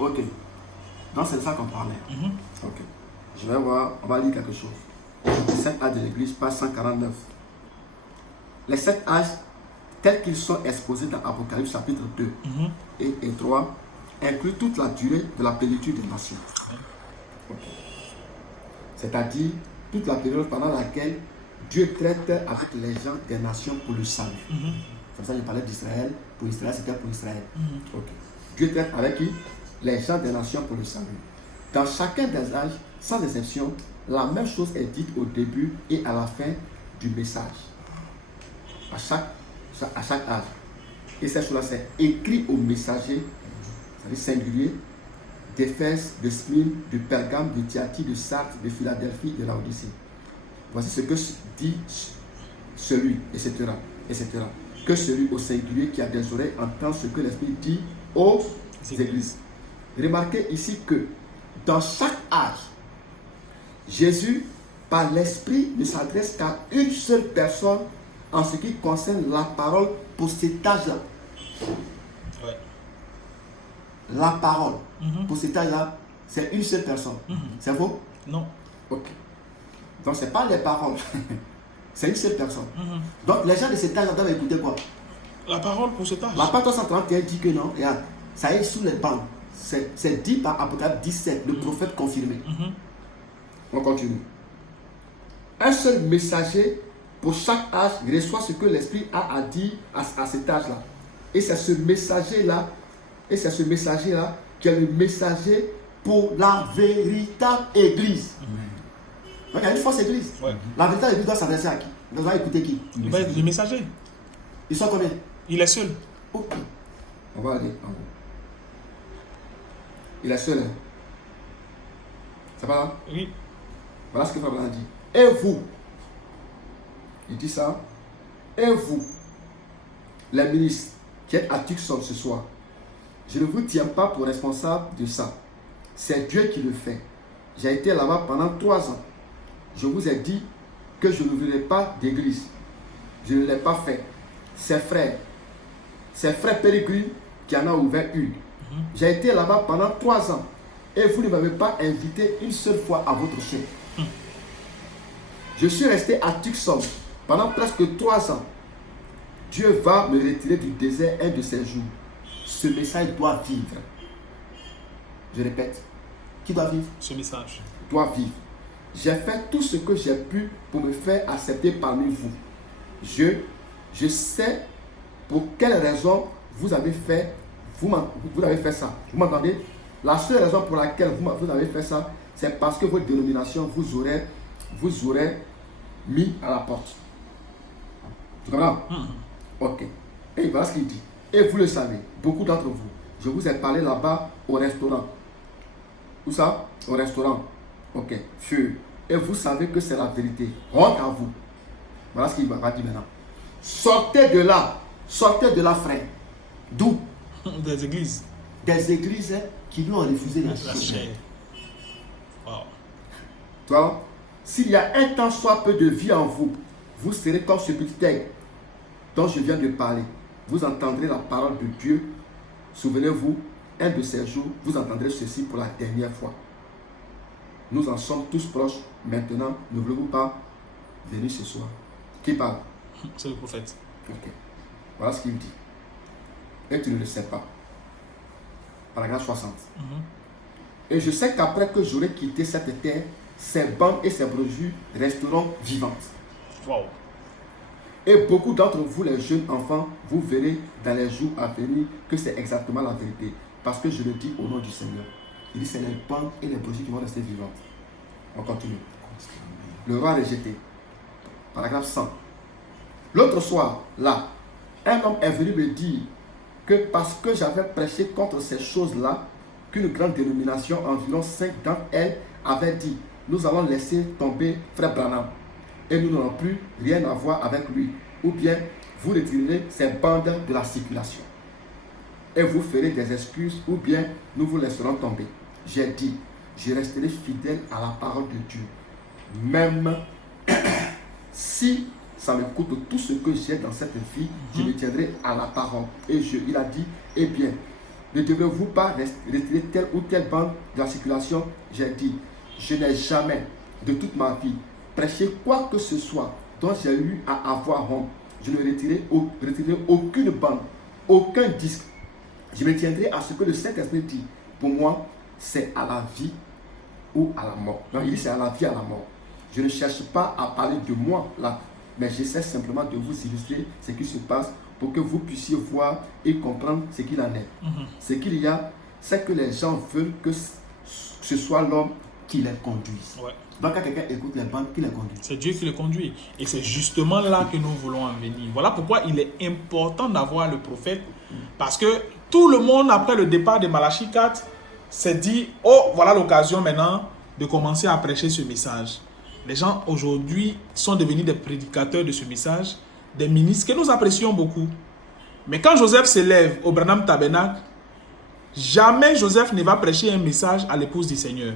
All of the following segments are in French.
Ok. Donc c'est de ça qu'on parlait. Ok. Je vais voir, on va lire quelque chose. Les 7 âges de l'Église, page 149. Les 7 âges tels qu'ils sont exposés dans Apocalypse chapitre 2 et 3 incluent toute la durée de la plénitude des nations. Okay. C'est-à-dire toute la période pendant laquelle Dieu traite avec les gens des nations pour le salut. C'est pour ça que je parlais d'Israël. Pour Israël, c'était pour Israël. Okay. Dieu traite avec qui? Les gens des nations pour le salut. Dans chacun des âges, sans exception, la même chose est dite au début et à la fin du message. À chaque âge. Et cette chose-là, c'est écrit aux messagers, c'est-à-dire singulier, d'Éphèse, de Smyrne, de Pergame, de Thyatire, de Sardes, de Philadelphie, de Laodicée. Voici ce que dit celui, etc., etc. Que celui au singulier qui a des oreilles entend ce que l'Esprit dit aux églises. Remarquez ici que dans chaque âge, Jésus, par l'Esprit, ne s'adresse qu'à une seule personne en ce qui concerne la parole pour cet âge-là. Ouais. La parole pour cet âge-là, c'est une seule personne. C'est faux? Non. Ok. Donc, ce n'est pas les paroles. C'est une seule personne. Donc, les gens de cet âge doivent écouter quoi? La parole pour cet âge. La page 331 dit que non, regarde, ça est sous les bancs. C'est dit par Apocalypse 17, le prophète confirmé. On continue. Un seul messager pour chaque âge reçoit ce que l'Esprit a à dire à cet âge-là. Et c'est ce messager-là, qui est le messager pour la véritable Église. Donc il y a une fausse Église. Ouais. La véritable Église doit s'adresser à qui? Elle doit écouter qui? Le messager. Ils sont combien? Il est seul. Ok. On va aller en haut. Il est seul. Hein? C'est pas là? Oui. Voilà ce que Frère Branham dit. Et vous, il dit ça, et vous, les ministres qui êtes à Tucson ce soir, je ne vous tiens pas pour responsable de ça. C'est Dieu qui le fait. J'ai été là-bas pendant 3 ans. Je vous ai dit que je n'ouvrirai pas d'église. Je ne l'ai pas fait. C'est frère Pérégrine qui en a ouvert une. J'ai été là-bas pendant 3 ans. Et vous ne m'avez pas invité une seule fois à votre chef. Je suis resté à Tucson pendant presque 3 ans. Dieu va me retirer du désert un de ces jours. Ce message doit vivre. Je répète. Qui doit vivre? Ce message doit vivre. J'ai fait tout ce que j'ai pu pour me faire accepter parmi vous. Je sais pour quelle raison vous avez fait ça. Vous m'entendez? La seule raison pour laquelle vous avez fait ça, c'est parce que votre dénomination vous aurait mis à la porte. Tu comprends? Ok. Et voilà ce qu'il dit. Et vous le savez, beaucoup d'entre vous, je vous ai parlé là-bas au restaurant. Où ça? Au restaurant. Ok. Feu. Et vous savez que c'est la vérité. Honte à vous. Voilà ce qu'il va dire maintenant. Sortez de là, frère. D'où? Des églises. Des églises qui lui ont refusé la chair. Wow. Toi, s'il y a un temps soit peu de vie en vous, vous serez comme ce petit aigle dont je viens de parler. Vous entendrez la parole de Dieu. Souvenez-vous, un de ces jours, vous entendrez ceci pour la dernière fois. Nous en sommes tous proches. Maintenant, ne voulez-vous pas venir ce soir? Qui parle? C'est le prophète. Ok. Voilà ce qu'il dit. Et tu ne le sais pas. Paragraphe 60. Et je sais qu'après que j'aurai quitté cette terre, ces bandes et ces brebis resteront vivantes. Wow. Et beaucoup d'entre vous, les jeunes enfants, vous verrez dans les jours à venir que c'est exactement la vérité. Parce que je le dis au nom du Seigneur. Il dit c'est les bandes et les brebis qui vont rester vivantes. On continue. Le roi rejeté. Paragraphe 100. L'autre soir, là, un homme est venu me dire que parce que j'avais prêché contre ces choses-là, qu'une grande dénomination, environ 5 d'entre elles, avait dit, nous allons laisser tomber Frère Branham et nous n'aurons plus rien à voir avec lui. Ou bien, vous retirerez ces bandes de la circulation et vous ferez des excuses, ou bien nous vous laisserons tomber. J'ai dit, je resterai fidèle à la parole de Dieu. Même si ça me coûte tout ce que j'ai dans cette vie, je me tiendrai à la parole. Et il a dit, eh bien, ne devez-vous pas retirer telle ou telle bande de la circulation? J'ai dit, je n'ai jamais, de toute ma vie, prêché quoi que ce soit dont j'ai eu à avoir honte. Je ne retirerai aucune bande, aucun disque. Je me tiendrai à ce que le Saint-Esprit dit. Pour moi, c'est à la vie ou à la mort. Non, il dit c'est à la vie, à la mort. Je ne cherche pas à parler de moi là, mais j'essaie simplement de vous illustrer ce qui se passe pour que vous puissiez voir et comprendre ce qu'il en est. Ce qu'il y a, c'est que les gens veulent que ce soit l'homme qui les conduise. Ouais. Donc quand quelqu'un écoute les bandes, qui les conduit? C'est Dieu qui les conduit. Et c'est justement là que nous voulons en venir. Voilà pourquoi il est important d'avoir le prophète. Parce que tout le monde, après le départ de Malachie 4, s'est dit, oh, voilà l'occasion maintenant de commencer à prêcher ce message. Les gens aujourd'hui sont devenus des prédicateurs de ce message, des ministres que nous apprécions beaucoup. Mais quand Joseph s'élève au Branham Tabernacle, jamais Joseph ne va prêcher un message à l'épouse du Seigneur.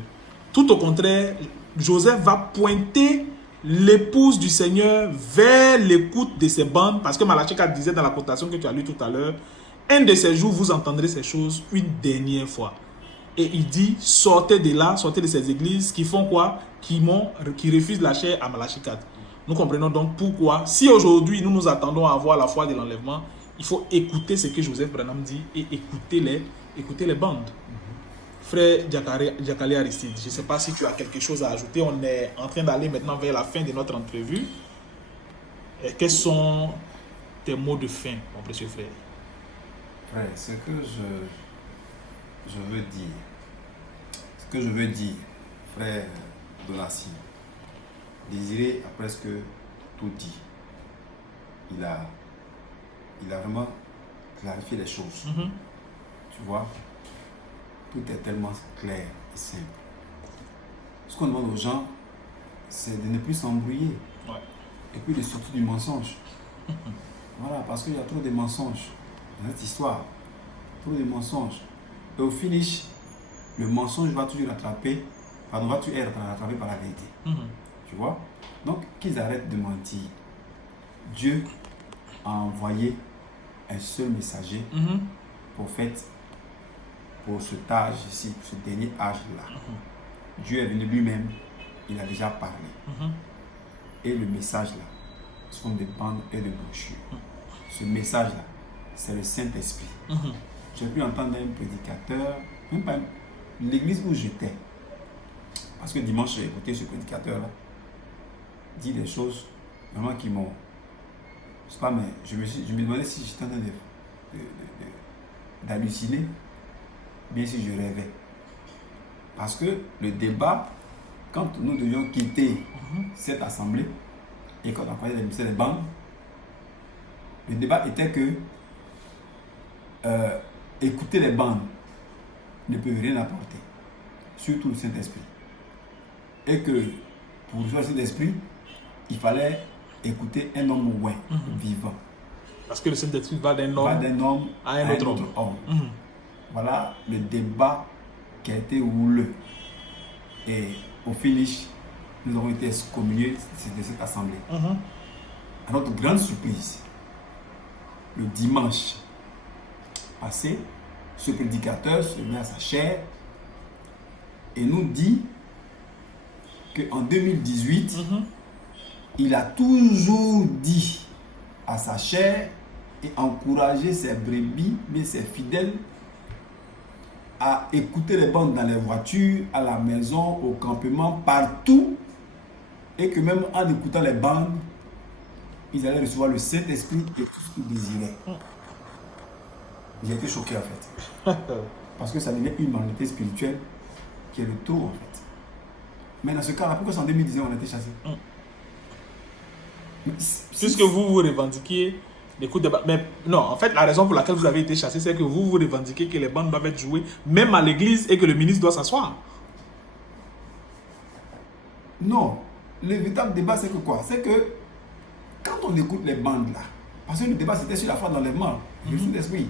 Tout au contraire, Joseph va pointer l'épouse du Seigneur vers l'écoute de ses bandes, parce que Malachie 4 disait dans la quotation que tu as lue tout à l'heure, un de ces jours, vous entendrez ces choses une dernière fois. Et il dit, sortez de là, sortez de ces églises qui font quoi? Qui refusent la chair à Malachie 4. Nous comprenons donc pourquoi, si aujourd'hui nous nous attendons à avoir la foi de l'enlèvement, il faut écouter ce que Joseph Branham dit et écouter les bandes. Frère Diakale Aristide, je ne sais pas si tu as quelque chose à ajouter. On est en train d'aller maintenant vers la fin de notre entrevue. Et quels sont tes mots de fin, mon précieux frère? Frère, ce que je veux dire, frère Donatien, Désiré a presque tout dit. Il a vraiment clarifié les choses. Tu vois, tout est tellement clair et simple. Ce qu'on demande aux gens, c'est de ne plus s'embrouiller. Ouais. Et puis de sortir du mensonge. Voilà, parce qu'il y a trop de mensonges dans cette histoire. Trop de mensonges. Et au finish, le mensonge va toujours être rattrapé par la vérité. Tu vois? Donc, qu'ils arrêtent de mentir. Dieu a envoyé un seul messager, prophète, pour cet âge ici, pour ce dernier âge-là. Dieu est venu lui-même, il a déjà parlé. Et le message-là, sont des bandes et des brochures. Ce message-là, c'est le Saint-Esprit. J'ai pu entendre un prédicateur, même pas l'église où j'étais, parce que dimanche j'ai écouté ce prédicateur-là, dit des choses vraiment qui m'ont... Je sais pas, mais je me demandais si j'étais en train d'halluciner, bien si je rêvais. Parce que le débat, quand nous devions quitter cette assemblée, et quand on parlait des bandes, le débat était que écouter les bandes ne peut rien apporter, surtout le Saint-Esprit. Et que pour recevoir le Saint-Esprit, il fallait écouter un homme vivant. Parce que le Saint-Esprit va d'un homme à un autre homme. Voilà le débat qui a été houleux. Et au finish, nous avons été excommuniés de cette assemblée. À notre grande surprise, le dimanche passé, ce prédicateur se met à sa chaire et nous dit qu'en 2018, il a toujours dit à sa chair et encouragé ses brebis, mais ses fidèles, à écouter les bandes dans les voitures, à la maison, au campement, partout, et que même en écoutant les bandes, ils allaient recevoir le Saint-Esprit et tout ce qu'ils désiraient. J'ai été choqué en fait. Parce que ça devient une humanité spirituelle qui est le trop en fait. Mais dans ce cas-là, pourquoi en 2019 on a été chassé? Puisque vous vous revendiquez l'écoute des bandes. Mais non, en fait, la raison pour laquelle vous avez été chassé, c'est que vous vous revendiquez que les bandes doivent être jouées même à l'église et que le ministre doit s'asseoir. Non. Le véritable débat, c'est que quoi? C'est que quand on écoute les bandes là, parce que le débat c'était sur la foi dans l'enlèvement, le Saint-Esprit,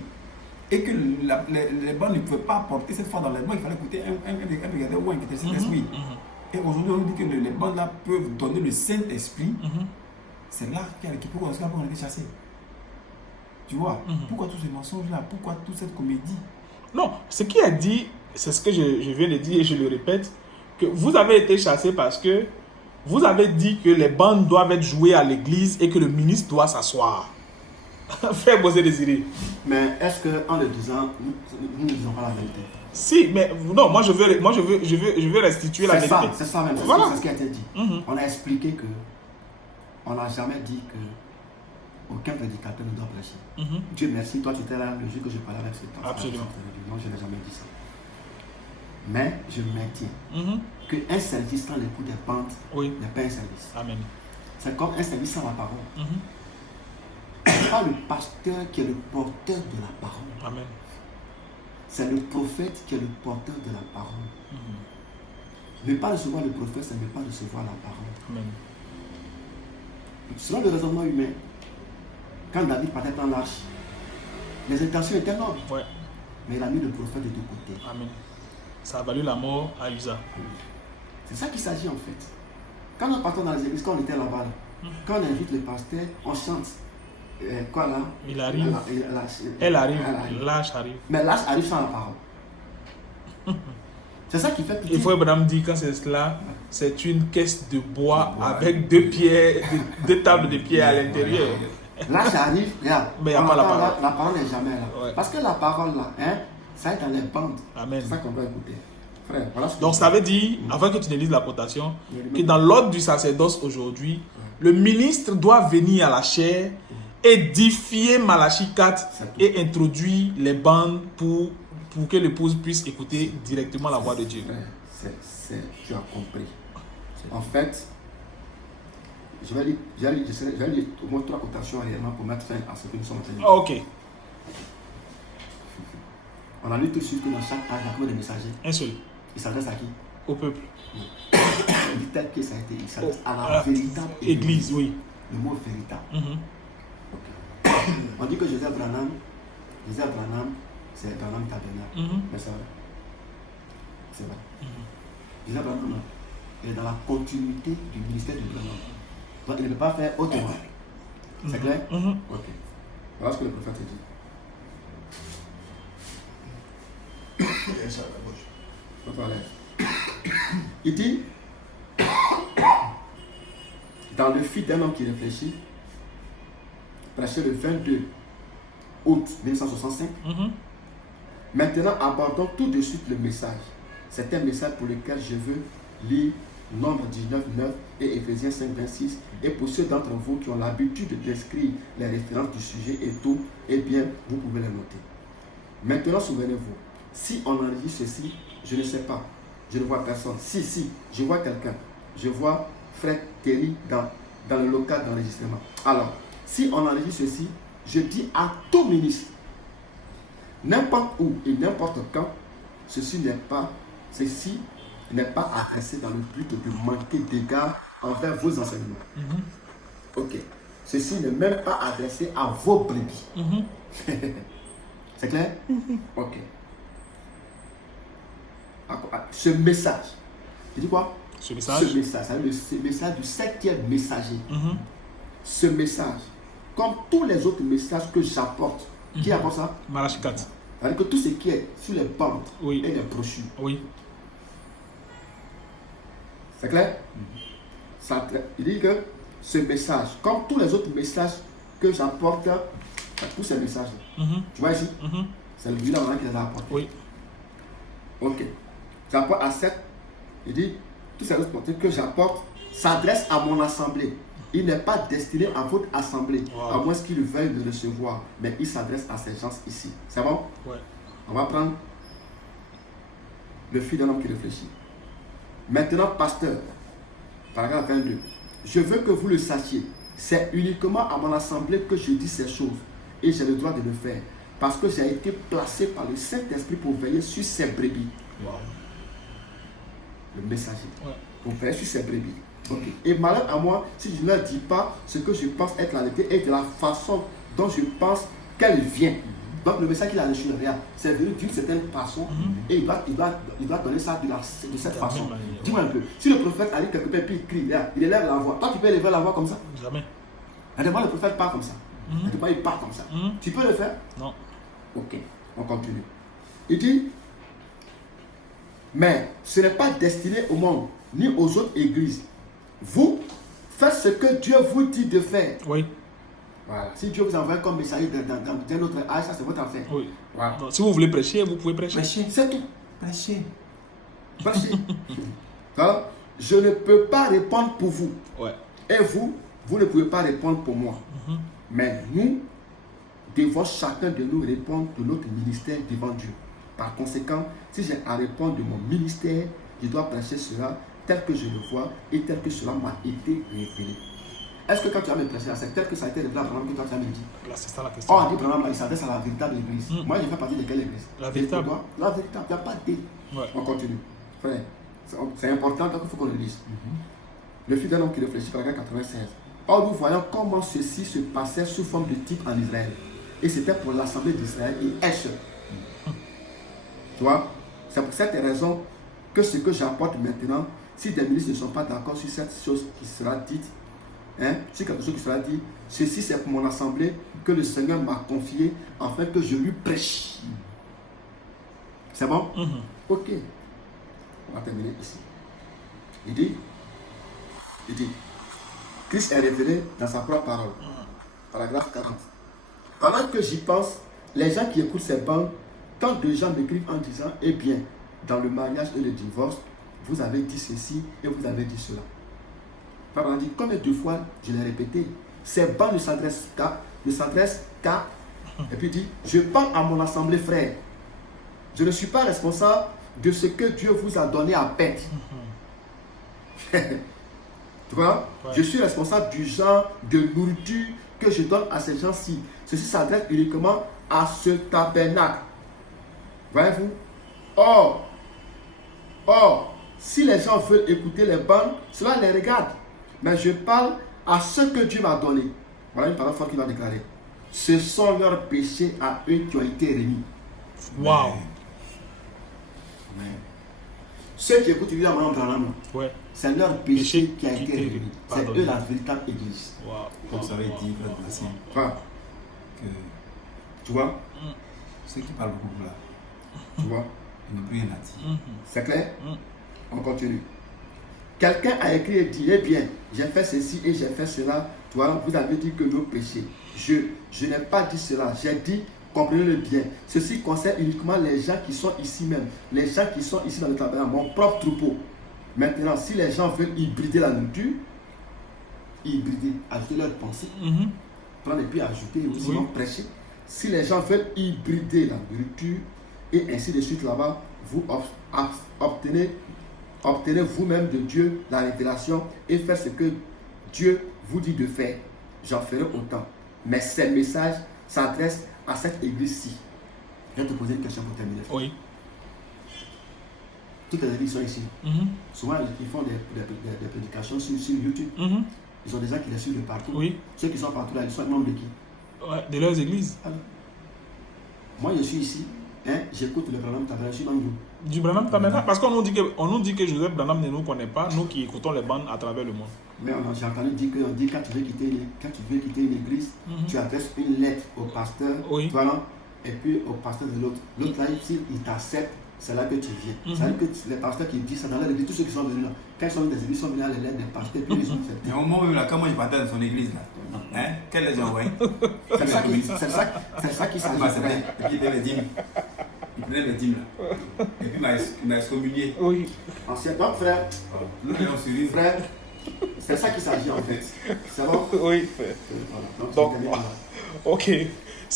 et que les bandes ne pouvaient pas porter cette foi dans l'enlèvement, il fallait écouter un prédicateur ou un qui était le Saint-Esprit. Et aujourd'hui, on nous dit que les bandes là peuvent donner le Saint-Esprit. C'est là qu'il y a l'équipe. Pourquoi on a été chassé? Tu vois? Pourquoi tous ces mensonges là? Pourquoi toute cette comédie? Non, ce qui a dit, c'est ce que je viens de dire et je le répète, que vous avez été chassé parce que vous avez dit que les bandes doivent être jouées à l'église et que le ministre doit s'asseoir. Frère Bosé Désiré. Mais est-ce qu'en le disant, nous ne disons pas la vérité? Si, mais non, moi je veux restituer la vérité. C'est ça même, Voilà. c'est ce qui a été dit. On a expliqué que on n'a jamais dit que aucun prédicateur ne doit prêcher. Dieu merci, toi tu étais là le jour que je parlais avec cet enfant. Absolument. Non, je n'ai jamais dit ça. Mais je maintiens qu'un service sans l'écoute des bandes n'est pas un service. Amen. C'est comme un service sans la parole. C'est pas le pasteur qui est le porteur de la parole. Amen. C'est le prophète qui est le porteur de la parole. Ne pas recevoir le prophète, c'est ne pas recevoir la parole. Amen. Selon le raisonnement humain, quand David partait dans l'arche, les intentions étaient nobles. Ouais. Mais il a mis le prophète de deux côtés. Amen. Ça a valu la mort à Usa. C'est ça qu'il s'agit en fait. Quand nous partons dans les églises, quand on était là-bas, quand on invite le pasteur, on chante. Quoi là? Il arrive. Elle arrive. L'âge arrive. Mais l'âge arrive sans la parole. C'est ça qui fait pitié. Il faut Abraham dit quand c'est cela, c'est une caisse de bois avec deux tables de pierre à l'intérieur. L'âge arrive, regarde. Mais il n'y a pas la parole. La parole n'est jamais là. Ouais. Parce que la parole là, ça est dans les bandes. Amen. C'est ça qu'on doit écouter. Frère, voilà ce que Donc je ça dis. veut dire, avant que tu ne lises la quotation, que dans l'ordre du sacerdoce aujourd'hui, le ministre doit venir à la chaire, édifier Malachie 4 et introduire les bandes pour que l'épouse puisse écouter directement la voix de Dieu. Tu as compris. En fait, je vais lire au moins 3 quotations réellement pour mettre fin à ce que nous sommes en train de dire. Ok, On a lu tout de suite que dans chaque âge, il y a combien de messagers? un seul, Il s'adresse à qui? au peuple. Il dit tel que ça a été. Il s'adresse à la véritable Église, oui. Le mot véritable. Mhm. Ok. On dit que Joseph Branham, c'est Branham Tabernacle. Mais c'est vrai. C'est vrai. Joseph Branham, il est dans la continuité du ministère de Branham. Donc il ne peut pas faire autrement. C'est clair? Ok. Voilà ce que le prophète dit. Il dit, dans le fil d'un homme qui réfléchit, prêché le 22 août 1965, maintenant abordons tout de suite le message. C'est un message pour lequel je veux lire Nombre 19, 9 et Éphésiens 5, 26. Et pour ceux d'entre vous qui ont l'habitude d'inscrire les références du sujet et tout, eh bien, vous pouvez les noter. Maintenant, souvenez-vous, si on enregistre ceci, je ne sais pas, je ne vois personne. Si, je vois quelqu'un. Je vois Frère Terry dans le local d'enregistrement. Alors, si on enregistre ceci, je dis à tout ministre, n'importe où et n'importe quand, ceci n'est pas adressé dans le but de manquer d'égard envers vos enseignements. Ok. Ceci n'est même pas adressé à vos brebis. C'est clair? Ok. Ce message, il dit quoi? Ce message, ça veut dire le message du 7e messager. Ce message, comme tous les autres messages que j'apporte, qui apporte ça? Malachie 4. C'est-à-dire que tout ce qui est sur les bandes Oui. et les brochures. Oui. C'est clair? Il dit que ce message, comme tous les autres messages que j'apporte, tous ces messages-là, tu vois ici, c'est le Dieu qui les a apportés. Oui. Ok. J'apporte à 7, il dit, tous ces autres portées que j'apporte s'adressent à mon assemblée. Il n'est pas destiné à votre assemblée, à moins qu'il veuille le recevoir, mais il s'adresse à ces gens ici. C'est bon? Ouais. On va prendre le fil d'un homme qui réfléchit. Maintenant, pasteur, paragraphe 22. Je veux que vous le sachiez. C'est uniquement à mon assemblée que je dis ces choses. Et j'ai le droit de le faire. Parce que j'ai été placé par le Saint-Esprit pour veiller sur ces brebis. Le messager. Pour veiller sur ces brebis. Okay. Et malheur à moi si je ne leur dis pas ce que je pense être la vérité et de la façon dont je pense qu'elle vient. Donc le message qu'il a reçu, c'est venu d'une certaine façon et il doit donner ça de cette façon. Dis-moi un peu, si le prophète arrive quelque part et puis il crie, il élève la voix, toi tu peux élever la voix comme ça? Jamais. Moi le prophète parle comme ça. Il parle comme ça. Tu peux le faire? Non. Ok, on continue. Il dit, mais ce n'est pas destiné au monde, ni aux autres églises. Vous, faites ce que Dieu vous dit de faire. Oui. Voilà. Si Dieu vous envoie comme messager dans un autre âge, ça c'est votre affaire. Oui. Voilà. Donc, si vous voulez prêcher, vous pouvez prêcher. Prêcher. C'est tout. Prêcher. Prêchez. Voilà. Je ne peux pas répondre pour vous. Ouais. Et vous, vous ne pouvez pas répondre pour moi. Mais nous devons chacun de nous répondre de notre ministère devant Dieu. Par conséquent, si j'ai à répondre de mon ministère, je dois prêcher cela tel que je le vois et tel que cela m'a été révélé. Est-ce que quand tu as me prêché, c'est tel que ça a été révélé à Branham que toi tu as me dit? Là, c'est ça la question. Oh, on dit Branham, il s'adresse à la véritable église. Moi, je fais partie de quelle église? La véritable. La véritable, il n'y a pas de dé. Ouais. On continue. Frère, c'est important, donc il faut qu'on le lise. Le fils d'un homme qui réfléchit, paragraphe 96. Or, nous voyons comment ceci se passait sous forme de type en Israël. Et c'était pour l'assemblée d'Israël et Esh. Tu vois, c'est pour cette raison que ce que j'apporte maintenant, si des ministres ne sont pas d'accord sur cette chose qui sera dite, sur quelque chose qui sera dit, ceci c'est pour mon assemblée que le Seigneur m'a confié afin que je lui prêche. C'est bon? Ok. On va terminer ici. Il dit, Christ est révélé dans sa propre parole. Paragraphe 40. Pendant que j'y pense, les gens qui écoutent ces bandes, tant de gens m'écrivent en disant, eh bien, dans le mariage et le divorce, vous avez dit ceci et vous avez dit cela. Papa a dit, combien de fois je l'ai répété, ces bandes ne s'adressent qu'à, et puis il dit, je parle à mon assemblée frère. Je ne suis pas responsable de ce que Dieu vous a donné à peine. Tu vois? Ouais. Je suis responsable du genre de nourriture que je donne à ces gens-ci. Ceci s'adresse uniquement à ce tabernacle. Voyez-vous? Or, si les gens veulent écouter les bandes, cela les regarde. Mais je parle à ce que Dieu m'a donné. Voilà une parole forte qu'il va déclarer. Ce sont leurs péchés à eux qui ont été remis. Wow. Ceux qui écoutent évidemment Branham, ouais. C'est leur péché qui a été remis. C'est eux la véritable église. Wow. Comme ça avait dit, frère Blasien. Que tu vois? Ceux qui parlent beaucoup là. Tu vois? Ils n'ont plus rien à dire. C'est clair? On continue. Quelqu'un a écrit et dit, eh bien, j'ai fait ceci et j'ai fait cela. Tu vois, vous avez dit que nos péchés. Je n'ai pas dit cela. J'ai dit, comprenez-le bien. Ceci concerne uniquement les gens qui sont ici même. Les gens qui sont ici dans le tabernacle, mon propre troupeau. Maintenant, si les gens veulent hybrider la nourriture, ajouter leurs pensées, prendre et puis ajouter aussi prêcher. Si les gens veulent hybrider la nourriture et ainsi de suite là-bas, vous obtenez vous-même de Dieu la révélation et faites ce que Dieu vous dit de faire. J'en ferai autant. Mais ces messages s'adressent à cette église-ci. Je vais te poser une question pour terminer. Oui. Toutes les églises sont ici. Souvent, ils font des prédications sur YouTube. Ils ont des gens qui les suivent de partout. Oui. Ceux qui sont partout là, ils sont membres de qui? Ouais, de leurs églises. Alors, moi, je suis ici. J'écoute le Branham Tabernacle, je suis membre du Branham Tabernacle. Parce qu'on nous dit que Joseph Branham ne nous connaît pas, nous qui écoutons les bandes à travers le monde. Mais j'ai entendu dire qu'on dit quand tu veux quitter une église, tu adresses une lettre au pasteur, voilà, et puis au pasteur de l'autre. L'autre là, s'il t'accepte, c'est là que tu viens. Ça veut dire que les pasteurs qui disent ça dans leur église, tous ceux qui sont venus là, quand ils sont venus des églises, ils sont venus à les lettres des pasteurs, puis ils ont accepté. Mais au moment où là, quand moi je partais dans son église là, quelle lettre j'ai envoyé? C'est ça qui s'agit. Et puis il prenait les dîmes. Il prenait les dîmes là. Et puis il m'a excommunié. Oui. Ancien donc frère. Nous allons suivre. Frère, c'est ça qui s'agit en fait. C'est bon? Oui, frère. Donc, ok.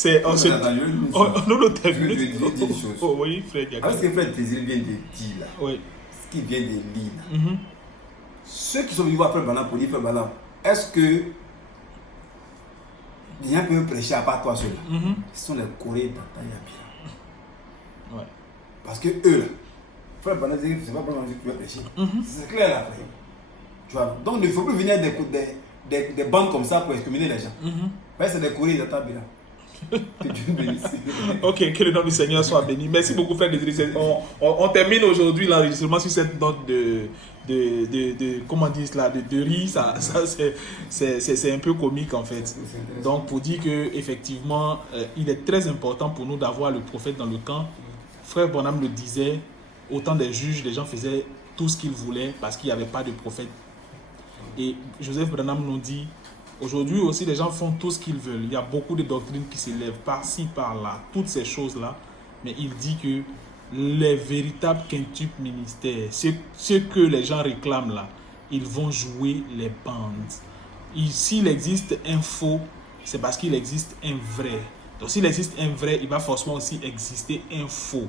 Nous le terminons. Je vais dire une chose. Oh, oui, frère. Alors, ce que frère Désiré vient de dire là, oui. Ce qu'il vient de lire là, ceux qui sont venus voir frère Branham pour dire frère Branham, est-ce que les gens peuvent prêcher à part toi seul là? Ce sont les Corées d'Atayabira. Ouais. Parce que eux là, frère Branham dit que c'est pas Branham qui peut prêcher. C'est clair là, frère. Tu vois, donc il ne faut plus venir des bandes comme ça pour excommunier les gens. C'est des Corées d'Atayabira. Ok, que le nom du Seigneur soit béni. Merci beaucoup, frère Désiré. On termine aujourd'hui l'enregistrement sur cette note de comment dire cela, de rire. Ça c'est un peu comique en fait. Donc pour dire que effectivement, il est très important pour nous d'avoir le prophète dans le camp Frère Branham le disait, au temps des juges, les gens faisaient tout ce qu'ils voulaient parce qu'il n'y avait pas de prophète. Et Joseph Branham nous dit, aujourd'hui aussi, les gens font tout ce qu'ils veulent. Il y a beaucoup de doctrines qui s'élèvent par-ci, par-là, toutes ces choses-là. Mais il dit que les véritables quintuples ministères, ce que les gens réclament là, ils vont jouer les bandes. S'il existe un faux, c'est parce qu'il existe un vrai. Donc s'il existe un vrai, il va forcément aussi exister un faux.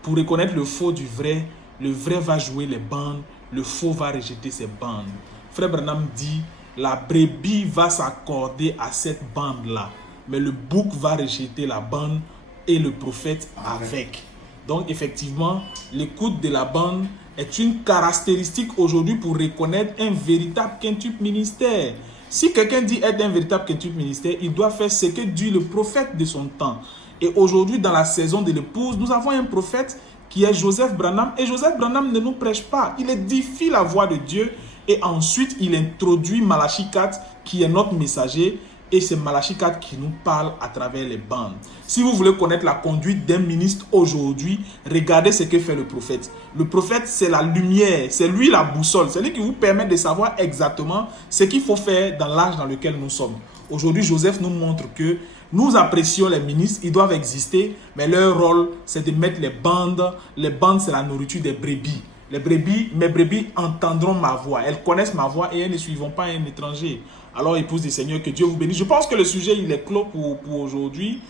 Pour reconnaître le faux du vrai, le vrai va jouer les bandes, le faux va rejeter ses bandes. Frère Branham dit, la brebis va s'accorder à cette bande-là, mais le bouc va rejeter la bande et le prophète avec. Donc effectivement, l'écoute de la bande est une caractéristique aujourd'hui pour reconnaître un véritable quintuple ministère. Si quelqu'un dit être un véritable quintuple ministère, il doit faire ce que dit le prophète de son temps. Et aujourd'hui, dans la saison de l'épouse, nous avons un prophète qui est Joseph Branham. Et Joseph Branham ne nous prêche pas. Il édifie la voix de Dieu. Et ensuite, il introduit Malachi 4, qui est notre messager. Et c'est Malachi 4 qui nous parle à travers les bandes. Si vous voulez connaître la conduite d'un ministre aujourd'hui, regardez ce que fait le prophète. Le prophète, c'est la lumière, c'est lui la boussole. C'est lui qui vous permet de savoir exactement ce qu'il faut faire dans l'âge dans lequel nous sommes. Aujourd'hui, Joseph nous montre que nous apprécions les ministres, ils doivent exister, mais leur rôle, c'est de mettre les bandes. Les bandes, c'est la nourriture des brebis. Mes brebis entendront ma voix. Elles connaissent ma voix et elles ne suivront pas un étranger. Alors, épouse du Seigneur, que Dieu vous bénisse. Je pense que le sujet, il est clos pour aujourd'hui.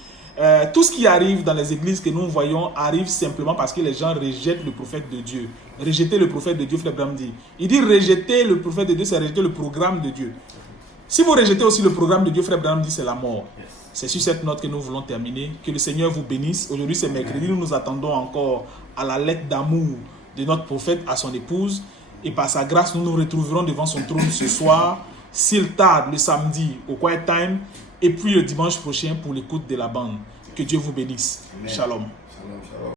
Tout ce qui arrive dans les églises que nous voyons arrive simplement parce que les gens rejettent le prophète de Dieu. Rejeter le prophète de Dieu, Frère Branham dit. Il dit rejeter le prophète de Dieu, c'est rejeter le programme de Dieu. Si vous rejetez aussi le programme de Dieu, Frère Branham dit, c'est la mort. C'est sur cette note que nous voulons terminer. Que le Seigneur vous bénisse. Aujourd'hui, c'est mercredi. Nous nous attendons encore à la lettre d'amour de notre prophète à son épouse. Et par sa grâce, nous nous retrouverons devant son trône ce soir, s'il tarde, le samedi au Quiet Time, et puis le dimanche prochain pour l'écoute de la bande. Que Dieu vous bénisse. Amen. Shalom.